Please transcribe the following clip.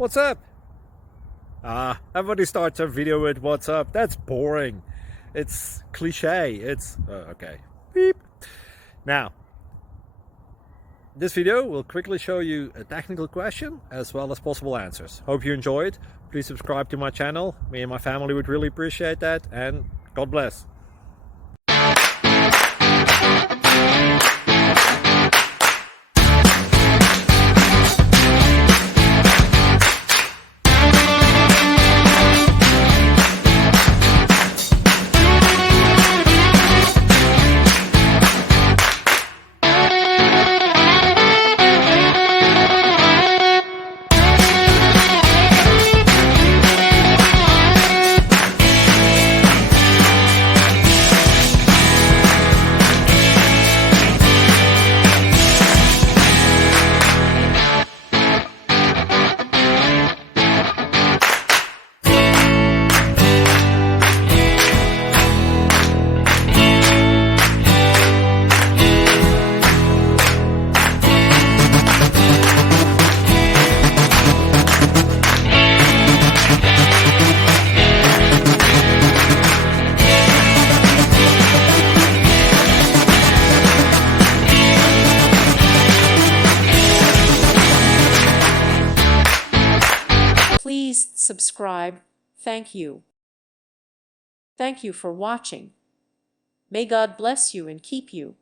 What's up? Everybody starts a video with what's up. That's boring. It's cliche. It's okay. Beep. Now, this video will quickly show you a technical question as well as possible answers. Hope you enjoyed. Please subscribe to my channel. Me and my family would really appreciate that, and God bless. Please subscribe. Thank you. Thank you for watching. May God bless you and keep you.